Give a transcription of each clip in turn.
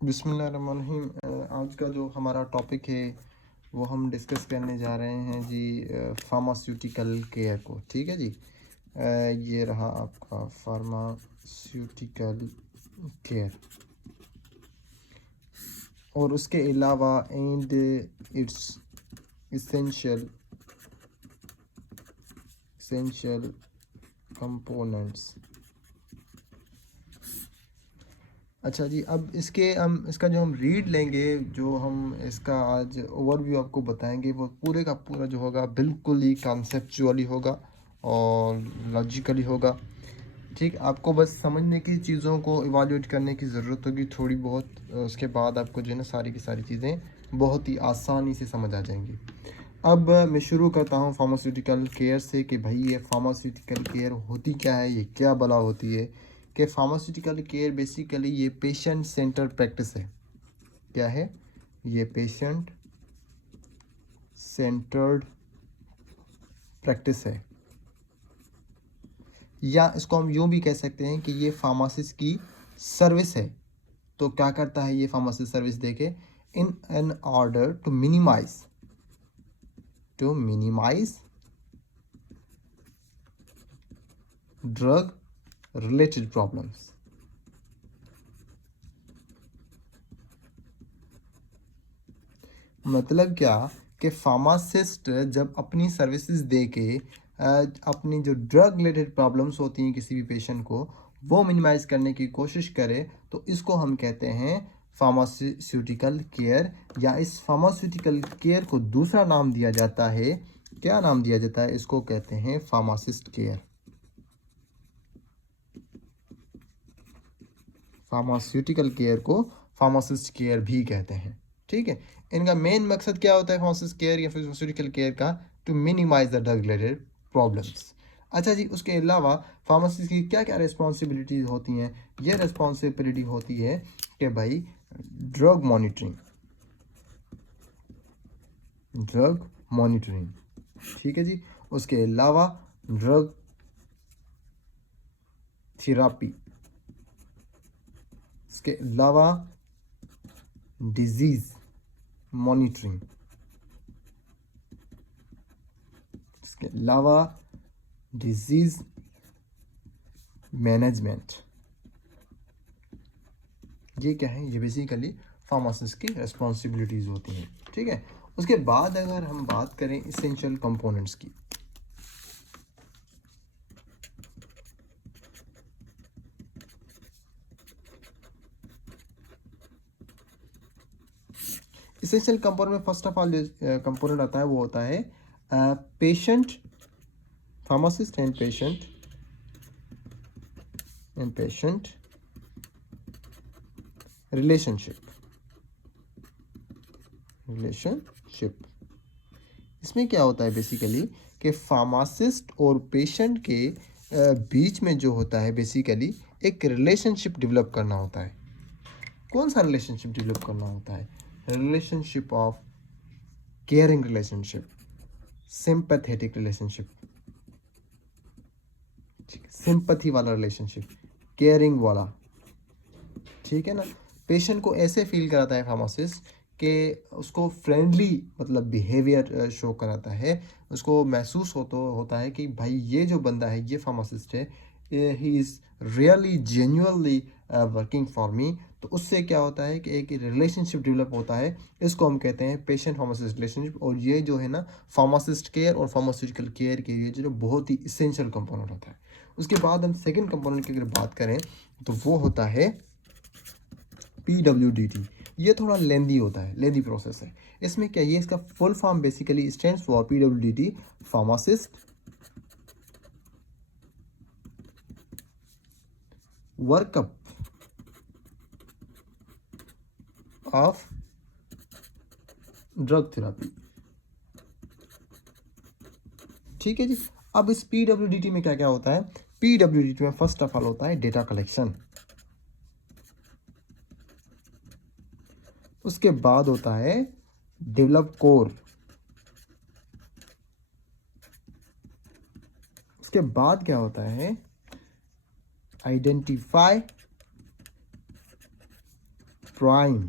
बिस्मिल्लाहिर्रहमानिर्रहीम। आज का जो हमारा टॉपिक है वो हम डिस्कस करने जा रहे हैं जी फार्मास्यूटिकल केयर को। ठीक है जी। ये रहा आपका फार्मास्यूटिकल केयर और उसके अलावा and it's essential essential components. अच्छा जी, अब इसका जो हम रीड लेंगे, जो हम इसका आज ओवरव्यू आपको बताएंगे, वो पूरे का पूरा जो होगा बिल्कुल ही कॉन्सेप्चुअली होगा और लॉजिकली होगा। ठीक, आपको बस समझने की चीज़ों को इवाल्यूएट करने की ज़रूरत होगी थोड़ी बहुत। उसके बाद आपको जो है ना सारी की सारी चीज़ें बहुत ही आसानी से समझ आ जाएंगी। अब मैं शुरू करता हूँ फार्मास्यूटिकल केयर से कि भाई ये फार्मास्यूटिकल केयर होती क्या है, ये क्या भला होती है। कि फार्मास्यूटिकल केयर बेसिकली ये पेशेंट सेंटर प्रैक्टिस है। क्या है ये? पेशेंट सेंटर्ड प्रैक्टिस है, या इसको हम यूँ भी कह सकते हैं कि ये फार्मासिस्ट की सर्विस है। तो क्या करता है ये फार्मासिस्ट सर्विस देके? In an order to minimize drug related problems. मतलब क्या कि फार्मासिस्ट जब अपनी सर्विसेज दे के अपनी जो ड्रग रिलेटेड प्रॉब्लम्स होती हैं किसी भी पेशेंट को, वो मिनिमाइज करने की कोशिश करे, तो इसको हम कहते हैं फार्मास्यूटिकल केयर। या इस फार्मास्यूटिकल केयर को दूसरा नाम दिया जाता है। क्या नाम दिया जाता है? इसको कहते हैं फार्मासिस्ट केयर। फार्मास्यूटिकल केयर को फार्मासिस्ट केयर भी कहते हैं। ठीक है। इनका मेन मकसद क्या होता है फार्मासिस्ट केयर या फार्मास्यूटिकल केयर का? To minimize the drug related problems. अच्छा जी, उसके अलावा फार्मासिस्ट की क्या क्या रिस्पॉन्सिबिलिटीज होती हैं? ये रिस्पॉन्सिबिलिटी होती है कि भाई ड्रग मॉनिटरिंग। ठीक है जी। उसके अलावा ड्रग थेरापी। इसके अलावा डिजीज मॉनिटरिंग। इसके अलावा डिजीज मैनेजमेंट। ये क्या है? ये बेसिकली फार्मासिस्ट की रिस्पॉन्सिबिलिटीज़ होती हैं। ठीक है। उसके बाद अगर हम बात करें इसेंशियल कंपोनेंट्स की, इसेंशियल कंपोनेंट में फर्स्ट ऑफ ऑल जो कंपोनेंट आता है वो होता है patient, pharmacist and patient relationship. इसमें क्या होता है बेसिकली कि फार्मासिस्ट और पेशेंट के बीच में जो होता है बेसिकली एक रिलेशनशिप डेवलप करना होता है। कौन सा रिलेशनशिप डेवलप करना होता है? Relationship of caring relationship, sympathetic relationship, sympathy वाला रिलेशनशिप, केयरिंग वाला। ठीक है ना। पेशेंट को ऐसे फील कराता है फार्मासिस्ट कि उसको फ्रेंडली मतलब बिहेवियर शो कराता है। उसको महसूस होता है कि भाई ये जो बंदा है, ये फार्मासिस्ट है, he is really genuinely working for me. तो उससे क्या होता है कि एक रिलेशनशिप डेवलप होता है। इसको हम कहते हैं पेशेंट फार्मासिस्ट रिलेशनशिप। और ये जो है ना फार्मासिस्ट केयर और फार्मास्यूटिकल केयर के लिए जो बहुत ही इसेंशियल कंपोनेंट होता है। उसके बाद हम सेकेंड कंपोनेंट की अगर बात करें तो वो होता है PWDT। ये थोड़ा लेंदी होता है, लेंदी प्रोसेस है। इसमें क्या, ये इसका full form basically stands for PWDT, pharmacist workup of drug therapy. ठीक है जी। अब इस PWDT में क्या क्या होता है? PWDT में फर्स्ट ऑफ ऑल होता है डेटा कलेक्शन। उसके बाद होता है डेवलप कोर। उसके बाद क्या होता है? Identify prime.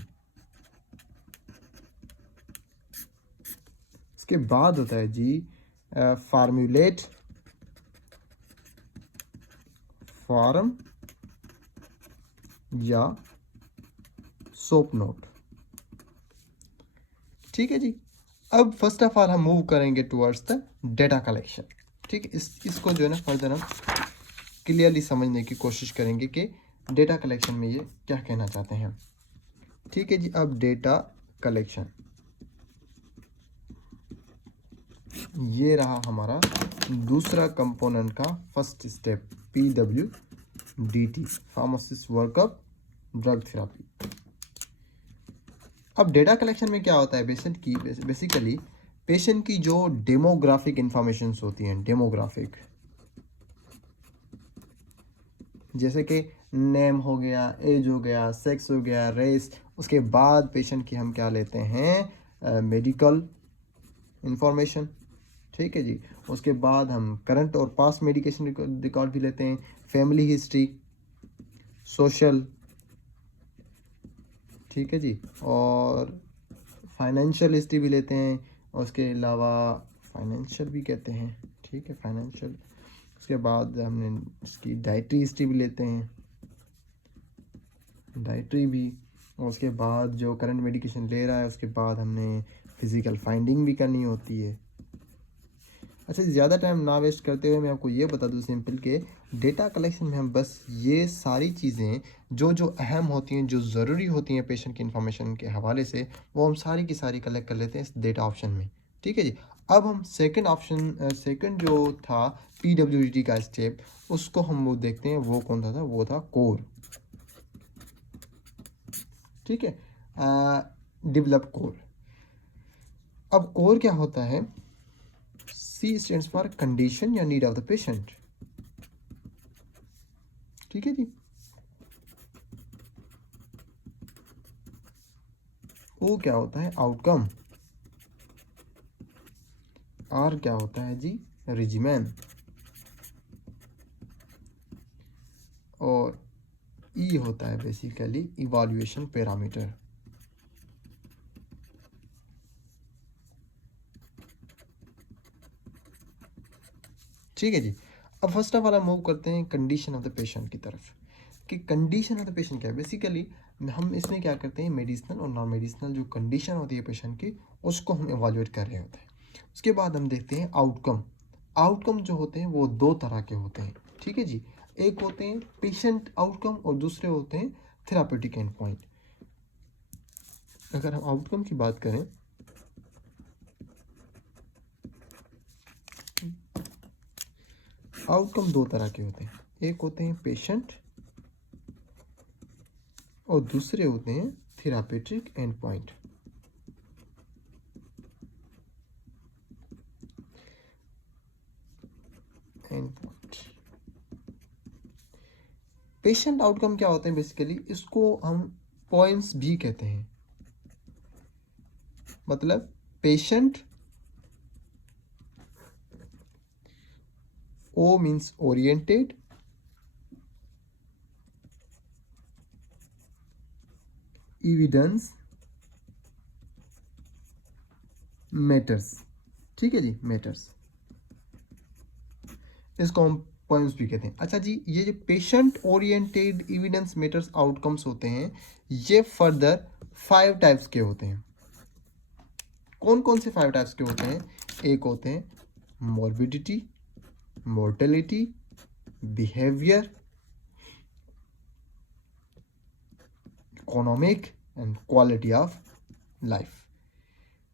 इसके बाद होता है जी फार्मूलेट, फॉर्म या सोप नोट। ठीक है जी। अब फर्स्ट ऑफ ऑल हम मूव करेंगे टुवर्ड्स द डेटा कलेक्शन। ठीक है, इसको जो है ना फर्दर हम क्लियरली समझने की कोशिश करेंगे कि डेटा कलेक्शन में ये क्या कहना चाहते हैं। ठीक है जी। अब डेटा कलेक्शन ये रहा हमारा दूसरा कंपोनेंट का first step, PWDT, pharmacist workup drug therapy. अब डेटा कलेक्शन में क्या होता है, बेसिकली पेशेंट की जो डेमोग्राफिक इंफॉर्मेशंस होती हैं, डेमोग्राफिक, जैसे कि नेम हो गया, एज हो गया, सेक्स हो गया, रेस। उसके बाद पेशेंट की हम क्या लेते हैं, मेडिकल इंफॉर्मेशन। ठीक है जी। उसके बाद हम करंट और पास्ट मेडिकेशन रिकॉर्ड भी लेते हैं, फैमिली हिस्ट्री, सोशल। ठीक है जी। और फाइनेंशियल हिस्ट्री भी लेते हैं, और उसके अलावा फाइनेंशियल भी कहते हैं। ठीक है, फाइनेंशियल। उसके बाद हमने उसकी डाइटरी हिस्ट्री भी लेते हैं, डाइटरी भी। और उसके बाद जो करंट मेडिकेशन ले रहा है उसके बाद हमने फिज़िकल फाइंडिंग भी करनी होती है। अच्छा, ज़्यादा टाइम ना वेस्ट करते हुए मैं आपको ये बता दूँ सिंपल के डेटा कलेक्शन में हम बस ये सारी चीज़ें जो जो अहम होती हैं, जो ज़रूरी होती हैं पेशेंट की इन्फॉर्मेशन के हवाले से, वो हम सारी की सारी कलेक्ट कर लेते हैं इस डेटा ऑप्शन में। ठीक है जी। अब हम सेकंड जो था PWD का स्टेप, उसको हम वो देखते हैं, वो कौन था, वो था कोर। ठीक है, डेवलप कोर। अब कोर क्या होता है, C stands फॉर कंडीशन या नीड ऑफ द पेशेंट। ठीक है जी। O क्या होता है, आउटकम। R क्या होता है जी, रिजिमेन। और E होता है बेसिकली इवैल्यूएशन पैरामीटर। ठीक है जी। अब फर्स्ट ऑफ ऑल हम मूव करते हैं कंडीशन ऑफ द पेशेंट की तरफ, कि कंडीशन ऑफ द पेशेंट क्या है। बेसिकली हम इसमें क्या करते हैं, मेडिसिनल और नॉन मेडिसिनल जो कंडीशन होती है पेशेंट की, उसको हम एवेलुएट कर रहे होते हैं। उसके बाद हम देखते हैं आउटकम। आउटकम जो होते हैं वो दो तरह के होते हैं। ठीक है जी। एक होते हैं पेशेंट आउटकम और दूसरे होते हैं थेरापेटिक एंड पॉइंट। अगर हम आउटकम की बात करें, आउटकम दो तरह के होते हैं। एक होते हैं पेशेंट और दूसरे होते हैं therapeutic and point. Patient outcome क्या होते हैं, बेसिकली इसको हम पॉइंट्स भी कहते हैं। मतलब patient, O means oriented, evidence, matters. ठीक है जी, मैटर्स, इसको हम पॉइंट्स भी कहते हैं। अच्छा जी, ये जो patient oriented evidence matters outcomes होते हैं, ये फर्दर 5 टाइप्स के होते हैं। कौन कौन से 5 टाइप्स के होते हैं, एक होते हैं morbidity, mortality, behaviour, economic and quality of life.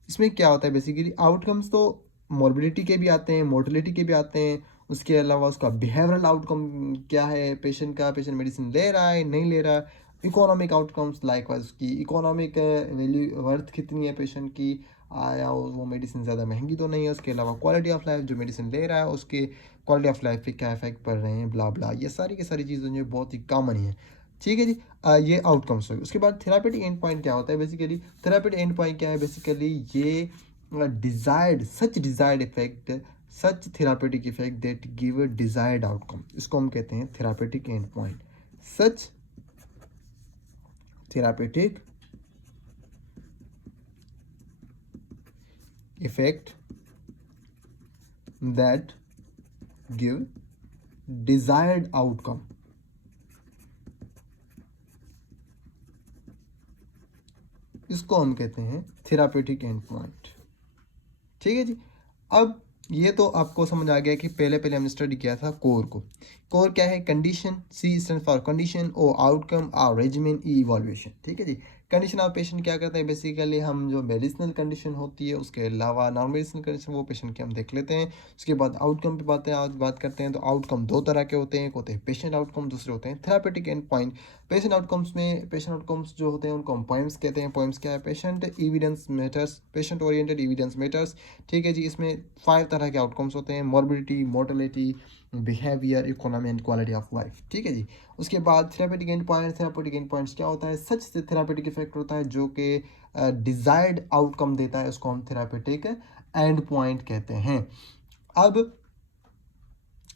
इसमें क्या होता है, बेसिकली आउटकम्स तो मॉर्बिडिटी के भी आते हैं, मोर्टेलिटी के भी आते हैं। उसके अलावा उसका बिहेवियरल आउटकम क्या है, पेशेंट का, पेशेंट मेडिसिन ले रहा है नहीं ले रहा है। इकोनॉमिक आउटकम्स लाइक वाइज उसकी इकोनॉमिक वैल्यू, वर्थ कितनी है पेशेंट की, आया वो मेडिसिन ज़्यादा महंगी तो नहीं है। उसके अलावा क्वालिटी ऑफ लाइफ, जो मेडिसिन ले रहा है उसके क्वालिटी ऑफ लाइफ पे क्या इफेक्ट पड़ रहे हैं, ब्ला ब्ला, ये सारी की सारी चीज़ें जो बहुत ही कॉमन ही है। ठीक है जी। ये आउटकम्स हो गए। उसके बाद थेरापेटिक एंड पॉइंट क्या होता है, बेसिकली थेरापेटिक एंड पॉइंट क्या है, बेसिकली ये desired effect, such therapeutic effect that give a desired outcome, इसको हम कहते हैं therapeutic and point. Such therapeutic effect that give desired outcome. इसको हम कहते हैं थेरापेटिक एंड पॉइंट। ठीक है जी। अब ये तो आपको समझ आ गया कि पहले हमने स्टडी किया था कोर को। कोर क्या है? Condition, C stand for condition, O outcome, R regimen, E evolution. ठीक है जी। कंडीशन ऑफ पेशेंट क्या करता है? बेसिकली हम जो मेडिसिनल कंडीशन होती है उसके अलावा नॉन मेडिसिनल कंडीशन वो पेशेंट की हम देख लेते हैं। उसके बाद आउटकम पे बात करते हैं। तो आउटकम दो तरह के होते हैं, एक होते हैं पेशेंट आउटकम, दूसरे होते हैं therapeutic and point. Patient outcomes जो होते हैं उनको हम पॉइंट्स कहते हैं। पॉइंट्स क्या है? Patient evidence matters, patient oriented evidence matters. ठीक है जी। इसमें 5 तरह के आउटकम्स होते हैं: morbidity, mortality, behaviour, economy and quality of life. ठीक है जी। उसके बाद therapeutic and point. Therapeutic and points क्या होता है? सच से थेरापेटिक इफेक्ट होता है जो कि डिजायर्ड आउटकम देता है, उसको हम थेरापेटिक एंड पॉइंट कहते हैं। अब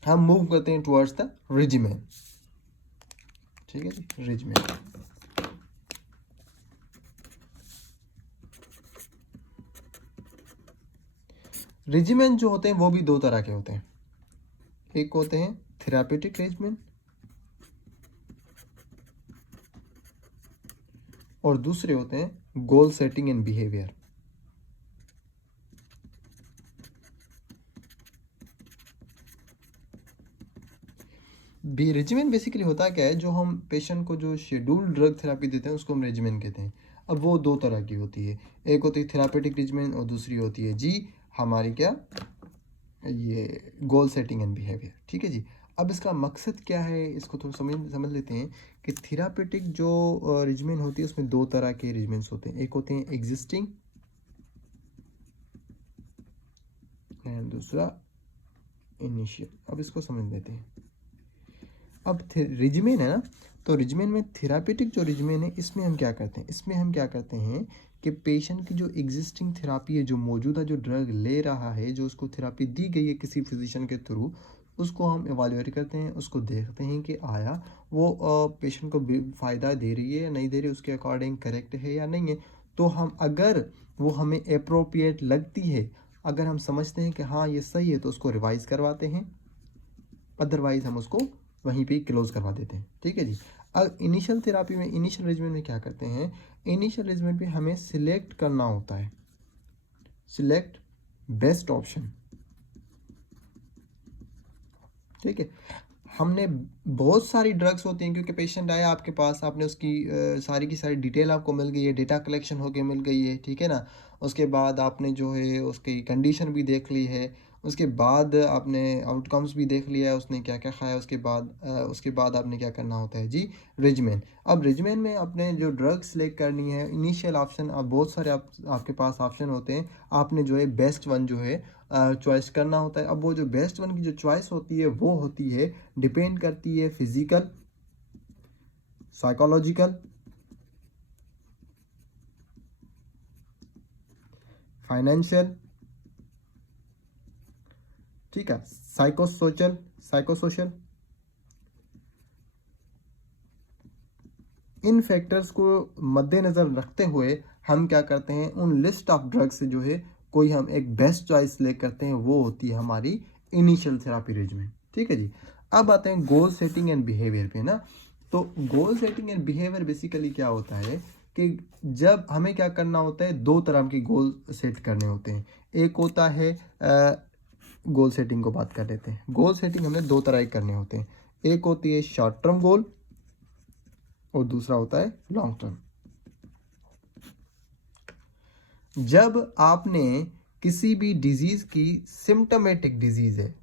हम मूव करते हैं टुवर्ड्स द रेजिमेन। ठीक है जी। रेजिमेन रेजिमेन जो होते हैं वो भी दो तरह के होते हैं। एक होते हैं थेरापेटिक रेजिमेन और दूसरे होते हैं goal setting and behaviour. Regimen basically होता क्या है? जो हम पेशेंट को जो शेड्यूल्ड ड्रग थेरापी देते हैं उसको हम रेजिमेन कहते हैं। अब वो दो तरह की होती है, एक होती है थेरापेटिक रेजिमेन और दूसरी होती है जी हमारी क्या, ये गोल सेटिंग एंड बिहेवियर। ठीक है जी। अब इसका मकसद क्या है इसको थोड़ा समझ लेते हैं कि थेरापेटिक जो रेजिमेन होती है उसमें दो तरह के रेजिमेंट्स होते हैं, एक होते हैं एग्जिस्टिंग एंड दूसरा इनिशियल। अब इसको समझ लेते हैं। अब रेजिमेन है ना, तो रेजिमेन में थेरापेटिक जो रेजिमेन है इसमें हम क्या करते हैं? इसमें हम क्या करते हैं कि पेशेंट की जो एग्जिस्टिंग थेरापी है, जो मौजूदा जो ड्रग ले रहा है, जो उसको थेरापी दी गई है किसी फिजिशियन के थ्रू, उसको हम एवेल्युएट करते हैं, उसको देखते हैं कि आया वो पेशेंट को फ़ायदा दे रही है या नहीं दे रही, उसके अकॉर्डिंग करेक्ट है या नहीं है। तो हम अगर वो हमें अप्रोप्रिएट लगती है, अगर हम समझते हैं कि हाँ ये सही है, तो उसको रिवाइज करवाते हैं, अदरवाइज हम उसको वहीं पे क्लोज करवा देते हैं। ठीक है जी। अब इनिशियल थेरापी में, इनिशियल रेजिमेंट में क्या करते हैं? इनिशियल रेजिमेंट में हमें सिलेक्ट करना होता है, सिलेक्ट बेस्ट ऑप्शन। ठीक है। हमने बहुत सारी ड्रग्स होती हैं, क्योंकि पेशेंट आया आपके पास, आपने उसकी सारी की सारी डिटेल आपको मिल गई है, डेटा कलेक्शन होके मिल गई है। ठीक है ना। उसके बाद आपने जो है उसकी कंडीशन भी देख ली है, उसके बाद आपने आउटकम्स भी देख लिया है, उसने क्या क्या खाया। उसके बाद आपने क्या करना होता है जी? रेजिमेन। अब रेजिमेन में आपने जो ड्रग सेलेक्ट करनी है, इनिशियल ऑप्शन, अब बहुत सारे आपके पास ऑप्शन होते हैं, आपने जो है बेस्ट वन जो है चॉइस करना होता है। अब वो जो बेस्ट वन की जो चॉइस होती है वो होती है, डिपेंड करती है फिजिकल, साइकोलॉजिकल, फाइनेंशियल, ठीक है, साइकोसोशल, इन फैक्टर्स को मद्देनज़र रखते हुए हम क्या करते हैं? उन लिस्ट ऑफ ड्रग्स से जो है कोई हम एक बेस्ट चॉइस सिलेक्ट करते हैं, वो होती है हमारी इनिशियल थेरापी रेजिमेंट। ठीक है जी। अब आते हैं गोल सेटिंग एंड बिहेवियर पे ना। तो goal setting and behaviour basically क्या होता है कि जब हमें क्या करना होता है, दो तरह के गोल सेट करने होते हैं। एक होता है गोल सेटिंग को बात कर लेते हैं। गोल सेटिंग हमें दो तरह के करने होते हैं, एक होती है शॉर्ट टर्म गोल और दूसरा होता है लॉन्ग टर्म। जब आपने किसी भी डिजीज की, सिम्टोमेटिक डिजीज है,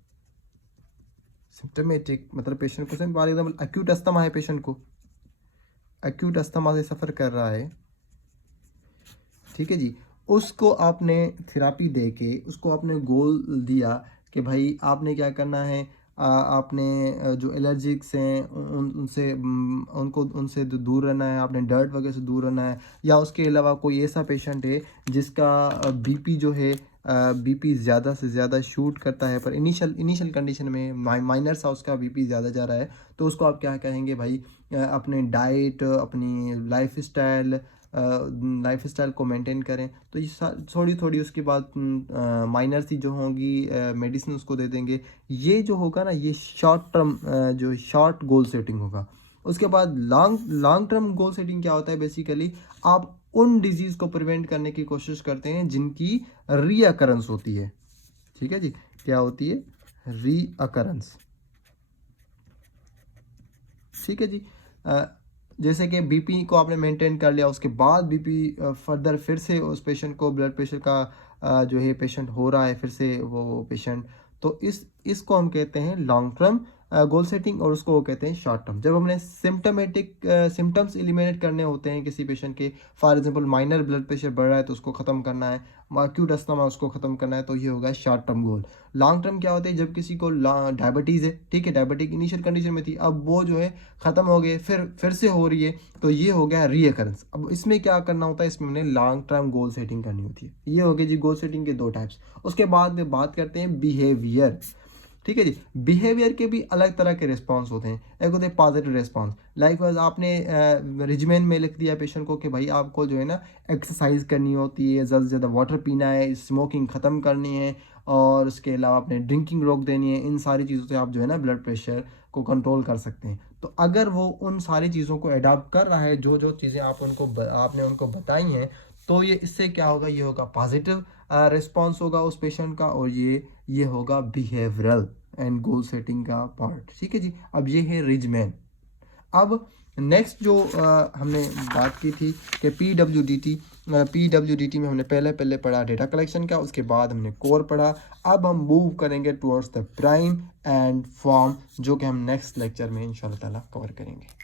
सिम्टोमेटिक मतलब पेशेंट को, फॉर एग्जाम्पल एक्यूट अस्थमा है, पेशेंट को एक्यूट अस्थमा से सफ़र कर रहा है, ठीक है जी, उसको आपने थेरापी दे के उसको आपने गोल दिया कि भाई आपने क्या करना है, आपने जो एलर्जिक्स हैं उनसे उनसे दूर रहना है, आपने डर्ट वगैरह से दूर रहना है, या उसके अलावा कोई ऐसा पेशेंट है जिसका बीपी जो है, बीपी ज़्यादा से ज़्यादा शूट करता है, पर इनिशियल कंडीशन में माइनर सा उसका बीपी ज़्यादा जा रहा है, तो उसको आप क्या कहेंगे भाई? अपने डाइट, अपनी लाइफ स्टाइल, लाइफ स्टाइल को मेंटेन करें, तो ये थोड़ी थोड़ी उसके बाद माइनर सी जो होंगी मेडिसिन उसको दे देंगे। ये जो होगा ना, ये शॉर्ट टर्म जो शॉर्ट गोल सेटिंग होगा। उसके बाद long long term goal setting क्या होता है, बेसिकली आप उन डिजीज़ को प्रिवेंट करने की कोशिश करते हैं जिनकी रीअकरेंस होती है। ठीक है जी, क्या होती है? रीअकरेंस। ठीक है जी। जैसे कि बीपी को आपने मेंटेन कर लिया, उसके बाद बीपी फर्दर फिर से उस पेशेंट को ब्लड प्रेशर का जो है पेशेंट हो रहा है फिर से वो पेशेंट, तो इसको हम कहते हैं लॉन्ग टर्म गोल सेटिंग, और उसको वो कहते हैं शॉर्ट टर्म। जब हमने सिम्टमेटिक सिम्टम्स एलिमिनेट करने होते हैं किसी पेशेंट के, for example minor blood pressure बढ़ रहा है तो उसको ख़त्म करना है, एक्यूट अस्थमा उसको ख़त्म करना है, तो ये होगा short term goal. Long term क्या होता है, जब किसी को डायबिटीज़ है, ठीक है, डायबिटिक इनिशियल कंडीशन में थी, अब वो जो है ख़त्म हो गए, फिर से हो रही है, तो ये हो गया रीअकरेंस। अब इसमें क्या करना होता है, इसमें हमने लॉन्ग टर्म गोल सेटिंग करनी होती है। ये हो गए जी गोल सेटिंग के दो टाइप्स। उसके बाद बात करते हैं बिहेवियर। ठीक है जी, बिहेवियर के भी अलग तरह के रिस्पॉन्स होते हैं। एक होते हैं पॉजिटिव रिस्पॉन्स, लाइक वाइज आपने रिजमेन में लिख दिया पेशेंट को कि भाई आपको जो है ना एक्सरसाइज करनी होती है, ज़्यादा से ज़्यादा वाटर पीना है, स्मोकिंग ख़त्म करनी है, और उसके अलावा आपने ड्रिंकिंग रोक देनी है। इन सारी चीज़ों से आप जो है ना ब्लड प्रेशर को कंट्रोल कर सकते हैं। तो अगर वो उन सारी चीज़ों को अडॉप्ट कर रहा है, जो जो चीज़ें आपने उनको बताई हैं, तो ये इससे क्या होगा, ये होगा पॉजिटिव रिस्पॉन्स होगा उस पेशेंट का, और ये होगा बिहेवियरल एंड गोल सेटिंग का पार्ट। ठीक है जी, अब ये है रिजमैन। अब नेक्स्ट जो हमने बात की थी कि पीडब्ल्यूडीटी में हमने पहले पढ़ा डेटा कलेक्शन का, उसके बाद हमने कोर पढ़ा। अब हम मूव करेंगे towards the prime and form, जो कि हम नेक्स्ट लेक्चर में इंशाल्लाह ताला कवर करेंगे।